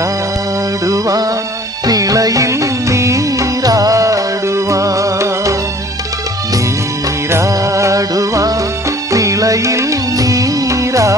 நீராடுவான் நிலையில் நீராடுவான். நீராடுவான் நிலையில் நீரா